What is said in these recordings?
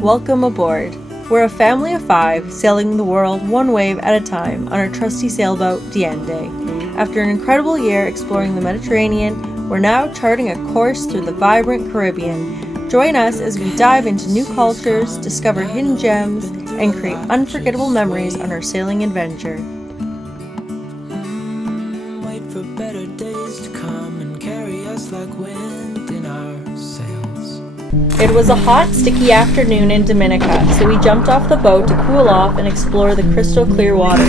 Welcome aboard. We're a family of 5 sailing the world one wave at a time on our trusty sailboat, Diende. After an incredible year exploring the Mediterranean, we're now charting a course through the vibrant Caribbean. Join us as we dive into new cultures, discover hidden gems, and create unforgettable memories on our sailing adventure. Wait for better days to come and carry us like wind in our sails. It was a hot, sticky afternoon in Dominica, so we jumped off the boat to cool off and explore the crystal clear water.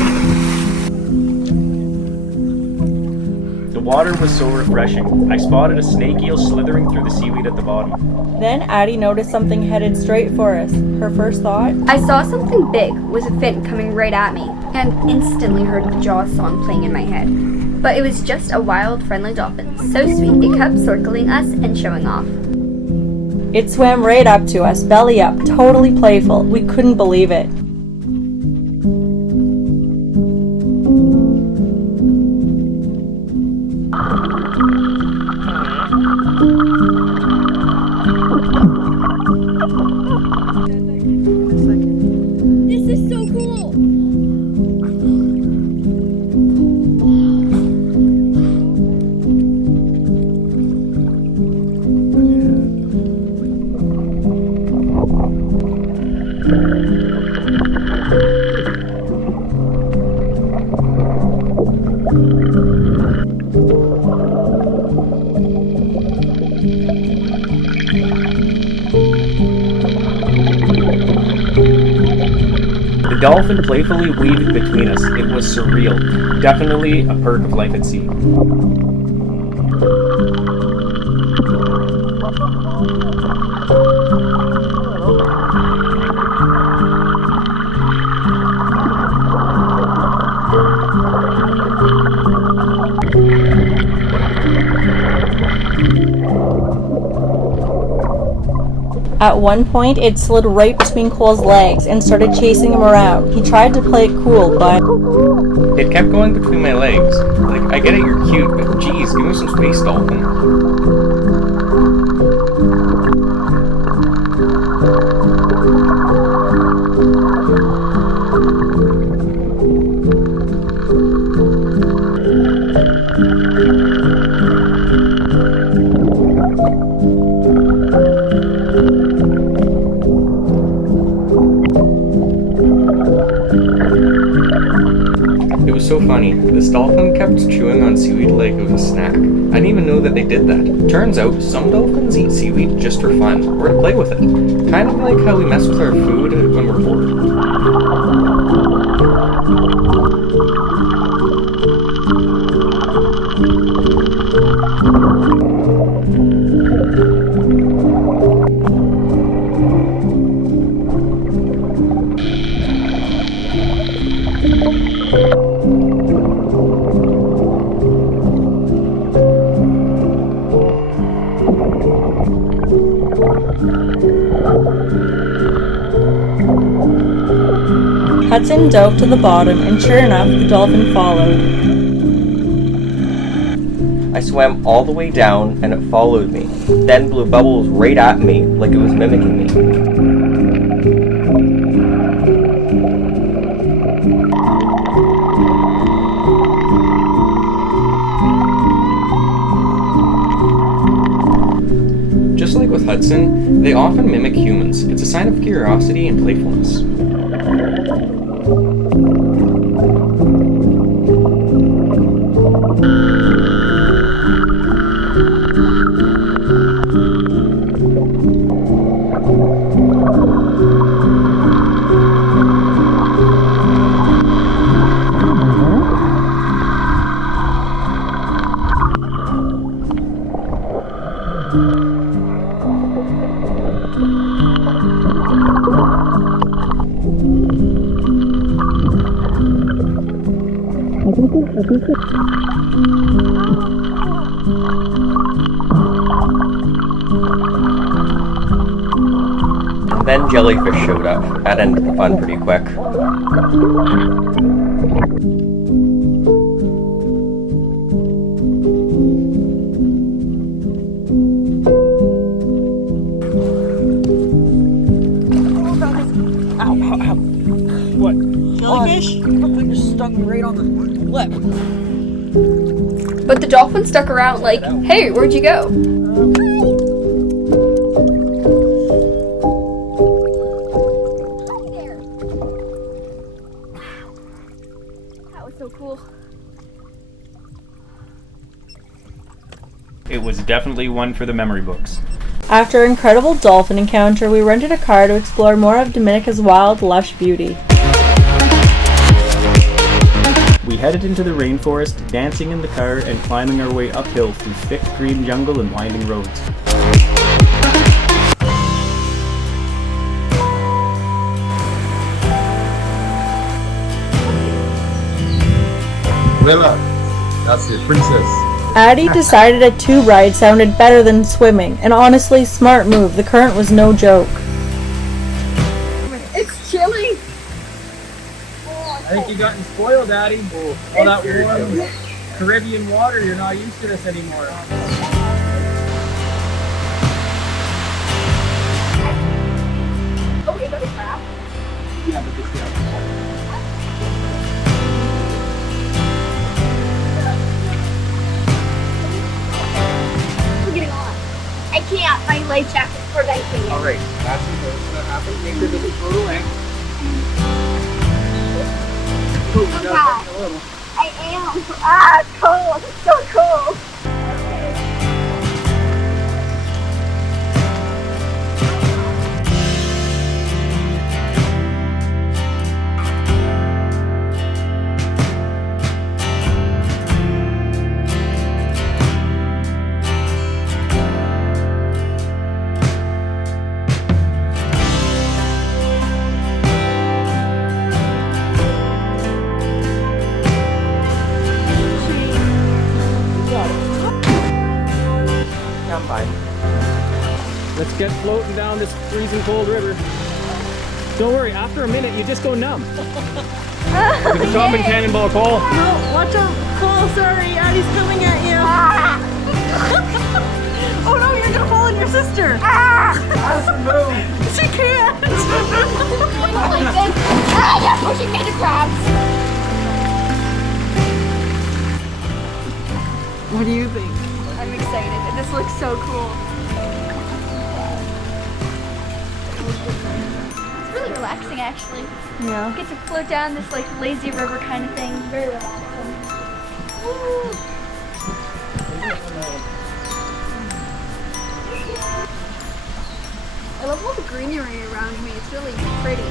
The water was so refreshing. I spotted a snake eel slithering through the seaweed at the bottom. Then Addy noticed something headed straight for us. Her first thought, I saw something big with a fin coming right at me, and instantly heard the Jaws song playing in my head. But it was just a wild, friendly dolphin, so sweet it kept circling us and showing off. It swam right up to us, belly up, totally playful. We couldn't believe it. This is so cool! The dolphin playfully weaved between us. It was surreal. Definitely a perk of life at sea. At one point, it slid right between Cole's legs and started chasing him around. He tried to play it cool, but It kept going between my legs. Like, I get it, you're cute, but geez, give me some space, dolphin. It was so funny. This dolphin kept chewing on seaweed like it was a snack. I didn't even know that they did that. Turns out, some dolphins eat seaweed just for fun, or to play with it. Kind of like how we mess with our food when we're bored. Hudson dove to the bottom, and sure enough, the dolphin followed. I swam all the way down and it followed me, then blew bubbles right at me like it was mimicking me. Just like with Hudson, they often mimic humans. It's a sign of curiosity and playfulness. And then jellyfish showed up. That ended the fun pretty quick. right on the lip. But the dolphin stuck around like, hey, where'd you go? That was so cool. It was definitely one for the memory books. After an incredible dolphin encounter, we rented a car to explore more of Dominica's wild, lush beauty. We headed into the rainforest, dancing in the car and climbing our way uphill through thick green jungle and winding roads. Willa, that's your princess. Addy decided a tube ride sounded better than swimming, and honestly, smart move. The current was no joke. It's chilly. I think you gotten spoiled, Addy. All that warm Caribbean water, you're not used to this anymore. Oh, is that a crab? Yeah, but this I'm getting on. I can't. My life jacket's preventing. Alright, that's gonna happen. Make sure it doesn't float away. Ooh, you gotta Yeah. push a little. I am. Ah, it's cold. It's so cold. Let's get floating down this freezing cold river. Don't worry, after a minute you just go numb. With a top and cannonball call. No, watch out. Cole, sorry. Addy's coming at you. Oh no, you're gonna fall on your sister. She can't. Like this. Ah, you're pushing me to crabs. What do you think? I'm excited. This looks so cool. It's really relaxing, actually. Yeah. Get to float down this like lazy river kind of thing. Very relaxing. Woo. I love all the greenery around me. It's really pretty.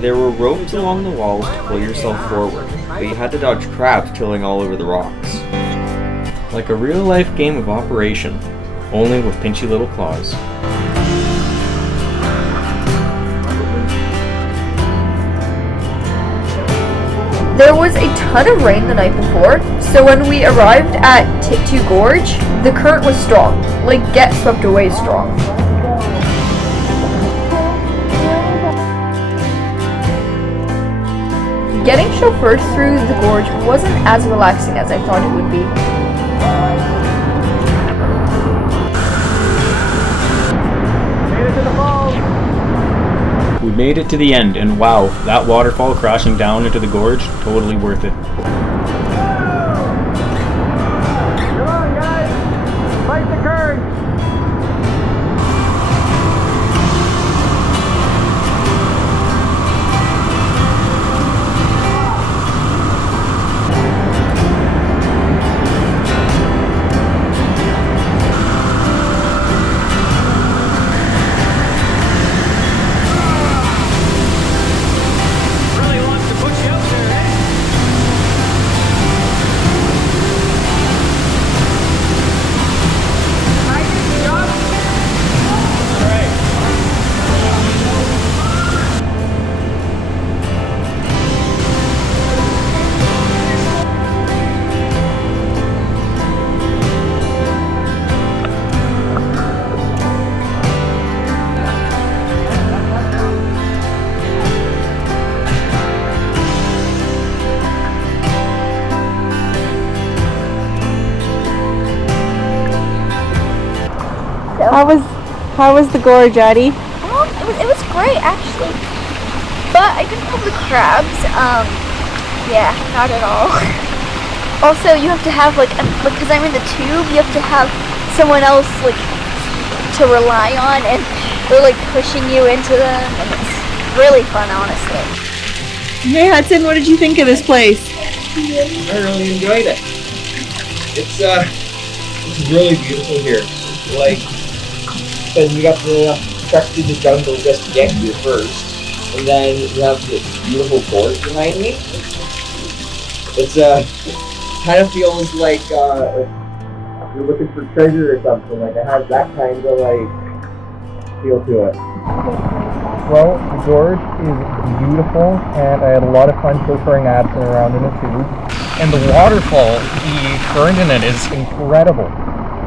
There were ropes along the walls to pull yourself forward, but you had to dodge crabs killing all over the rocks. Like a real-life game of Operation, only with pinchy little claws. There was a ton of rain the night before, so when we arrived at Titou Gorge, the current was strong, like get swept away strong. Getting chauffeured through the gorge wasn't as relaxing as I thought it would be. We made it to the end, and wow, that waterfall crashing down into the gorge, totally worth it. Come on, guys! Fight the current! Really wants to push you out there, eh? How was the gorge, Addy? It was great actually. but I didn't love the crabs. Yeah, not at all. Also, you have to have like, because I'm in the tube, you have to have someone else like to rely on, and they're like pushing you into them, and it's really fun, honestly. Hey Hudson, what did you think of this place? I really enjoyed it. It's really beautiful here. Like, because we got to trek through the jungle just to get here first, and then you have this beautiful forest behind me. It's kind of feels like you're looking for treasure or something. Like it has that kind of like feel to it. Well, the gorge is beautiful, and I had a lot of fun chauffeuring Addison around in the tube. And the waterfall, the current in it is incredible.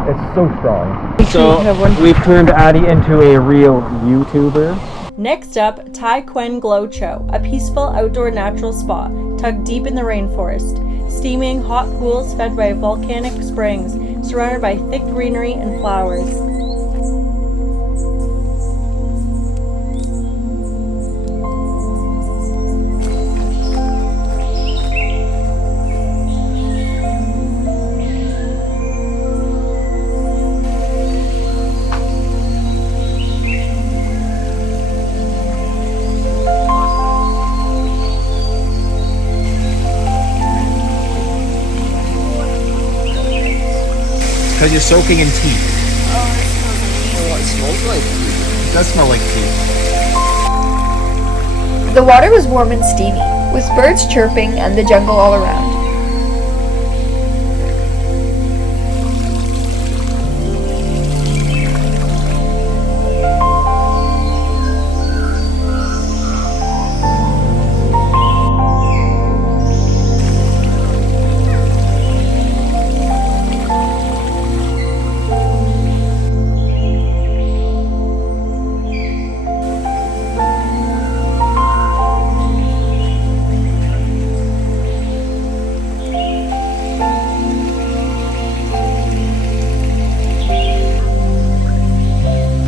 It's so strong. So we've turned Addy into a real YouTuber. Next up, Taiwen Glow Cho, a peaceful outdoor natural spot tucked deep in the rainforest. Steaming hot pools fed by volcanic springs, surrounded by thick greenery and flowers. Because you're soaking in tea. Oh, it smells like tea. It does smell like tea. The water was warm and steamy, with birds chirping and the jungle all around.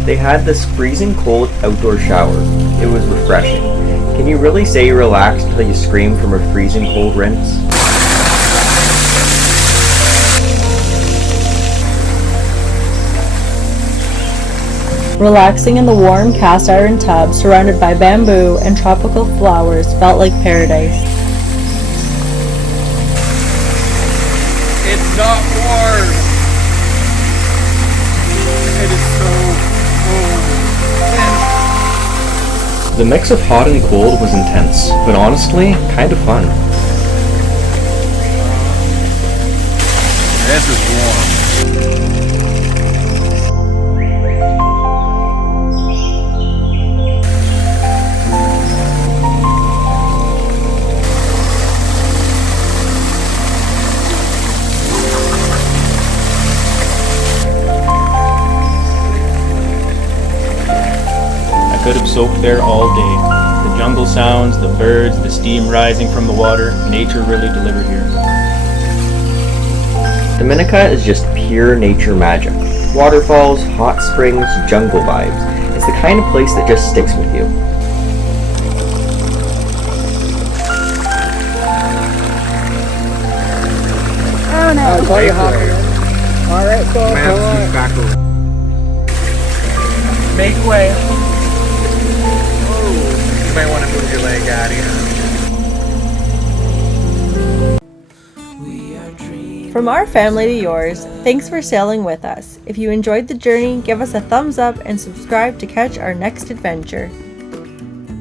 They had this freezing cold outdoor shower. It was refreshing. Can you really say you relaxed until you screamed from a freezing cold rinse? Relaxing in the warm cast iron tub surrounded by bamboo and tropical flowers felt like paradise. It's not warm. It is so cold. The mix of hot and cold was intense, but honestly, kind of fun. This is warm. I could have soaked there all day. The jungle sounds, the birds, the steam rising from the water, nature really delivered here. Dominica is just pure nature magic. Waterfalls, hot springs, jungle vibes. It's the kind of place that just sticks with you. Oh no. I'll you hopping. Alright, so make way. Oh, you might want to move your leg out here. From our family to yours, thanks for sailing with us. If you enjoyed the journey, give us a thumbs up and subscribe to catch our next adventure.